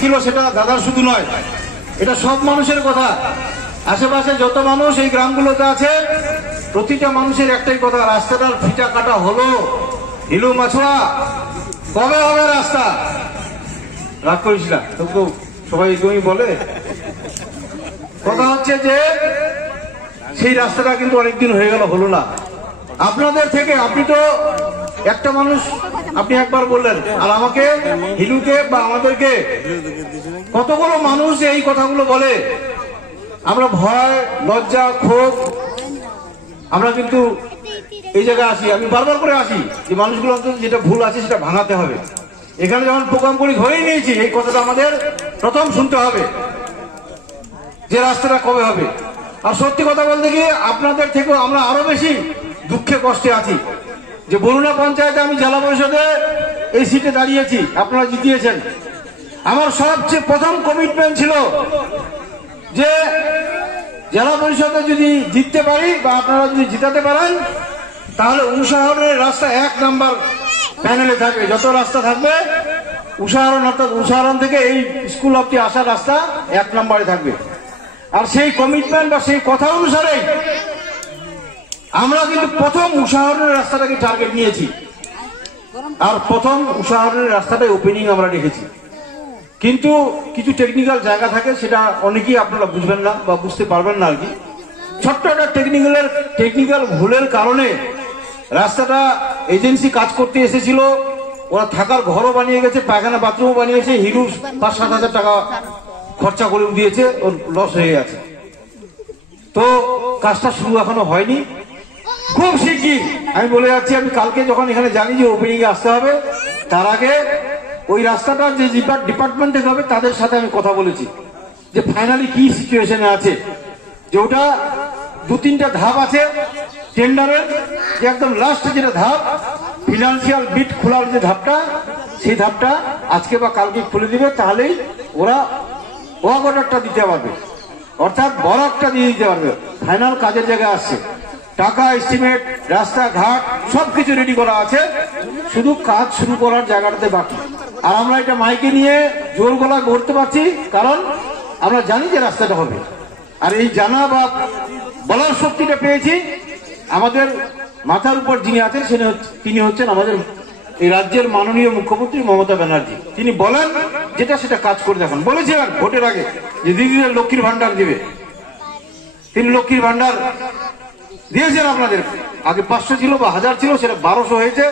ছিল সেটা দাদার শুধু নয়, এটা সব মানুষের কথা। আশেপাশে যত মানুষ এই গ্রামগুলোতে আছে প্রতিটা মানুষের একটাই কথা, রাস্তাটার ফিটা কাটা হলো। হিলু মাছড়া কবে হবে রাস্তা? রাগ করিস না, তো সবাই তুমি বলে। কথা হচ্ছে যে সেই রাস্তাটা কিন্তু অনেকদিন হয়ে গেল, হলো না। আপনাদের থেকে, আপনি তো একটা মানুষ, আপনি একবার বললেন, আর আমাকে, হিলুকে বা আমাদেরকে কতগুলো মানুষ এই কথাগুলো বলে। আমরা ভয়, লজ্জা, ক্ষোভ, আমরা কিন্তু এই জায়গায় আসি, আমি বারবার করে আসি যে মানুষগুলো অন্তত যেটা ভুল আছে সেটা ভাঙাতে হবে। এখানে যখন প্রোগ্রাম করি ধরেই নিয়েছি এই কথাটা আমাদের প্রথম শুনতে হবে যে রাস্তাটা কবে হবে। আর সত্যি কথা বলতে গিয়ে আপনাদের থেকেও আমরা আরো বেশি দুঃখে কষ্টে আছি যে বরুণা পঞ্চায়েতে আমি জেলা পরিষদে এই সিটে দাঁড়িয়েছি, আপনারা জিতিয়েছেন। আমার সবচেয়ে প্রথম কমিটমেন্ট ছিল যে জেলা পরিষদে যদি জিততে পারি বা আপনারা যদি জিতাতে পারেন তাহলে উষাহরণের রাস্তা 1 নাম্বার প্যানেলে থাকবে। যত রাস্তা থাকবে উষাহরণ, অর্থাৎ উষাহরণ থেকে এই স্কুল অব্দি আসার রাস্তা 1 নম্বরে থাকবে। আর সেই কমিটমেন্ট বা সেই কথা অনুসারে আমরা কিন্তু প্রথম উষাহরণের রাস্তাটাকে টার্গেট নিয়েছি, আর প্রথম উষাহরণের রাস্তাটাই ওপেনিং আমরা রেখেছি। কিন্তু কিছু টেকনিক্যাল জায়গা থাকে, সেটা অনেকেই আপনারা বুঝবেন না বা বুঝতে পারবেন না আর কি। ছোট্ট একটা টেকনিক্যাল ভুলের কারণে রাস্তাটা এজেন্সি কাজ করতে এসেছিল, ওরা থাকার ঘরও বানিয়ে গেছে, পায়খানা বাথরুমও বানিয়েছে, হিরু 5-7 হাজার টাকা খরচা করে দিয়েছে, ওর লস হয়ে গেছে। তো কাজটা শুরু এখনো হয়নি, খুব শিগগির আমি বলে যাচ্ছি। আমি কালকে যখন এখানে জানি যে ওপেনিং এ আসতে হবে, তার আগে ওই রাস্তাটা যে ডিপার্টমেন্টে যাবে তাদের সাথে আমি কথা বলেছি যে ফাইনালি কি সিচুয়েশনে আছে, যে ওটা 2-3টা ধাপ আছে টেন্ডারের, যে একদম লাস্ট যেটা ধাপ ফিনান্সিয়াল বিট খোলার যে ধাপটা, সেই ধাপটা আজকে বা কালকে খুলে দিবে, তাহলেই ওরা ওয়ার্ক অর্ডারটা দিতে পারবে, অর্থাৎ বরাকটা দিয়ে দিতে পারবে। ফাইনাল কাজের জায়গায় আসছে, টাকা, এস্টিমেট, রাস্তাঘাট সবকিছু রেডি করা আছে, শুধু কাজ শুরু করার জায়গাটাতে বাকি। আর আমরা এটা মাইকে নিয়ে জোর গলা করতে পারছি কারণ আমরা জানি যে রাস্তাটা হবে। আর এই জানা বা বলার শক্তিটা পেয়েছি আমাদের মাথার উপর যিনি আছেন তিনি হচ্ছেন আমাদের এই রাজ্যের মাননীয় মুখ্যমন্ত্রী মমতা ব্যানার্জি। তিনি বলেন যেটা সেটা কাজ করে দেখান। বলেছিলেন ভোটের আগে যে দিদিদের লক্ষ্মীর ভান্ডার দিবে, তিনি লক্ষ্মীর ভান্ডার দিয়েছেন আপনাদের। আগে 500 ছিল বা 1000 ছিল, সেটা 1200 হয়েছে,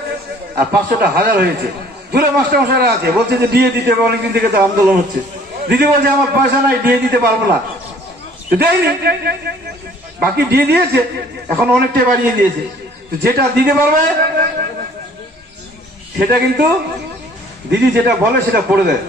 আর 500টা 1000 হয়েছে। দূরে মাস্টারমশাইরা আছে, বলছে যে দিয়ে দিতে হবে, অনেকদিন থেকে তো আন্দোলন হচ্ছে। দিদি বলছে আমার পয়সা নাই, দিয়ে দিতে পারবো না, তো দেয়নি, বাকি দিয়ে দিয়েছে, এখন অনেকটাই বাড়িয়ে দিয়েছে। তো যেটা দিতে পারবে সেটা কিন্তু দিদি যেটা বলে সেটা করে দেয়।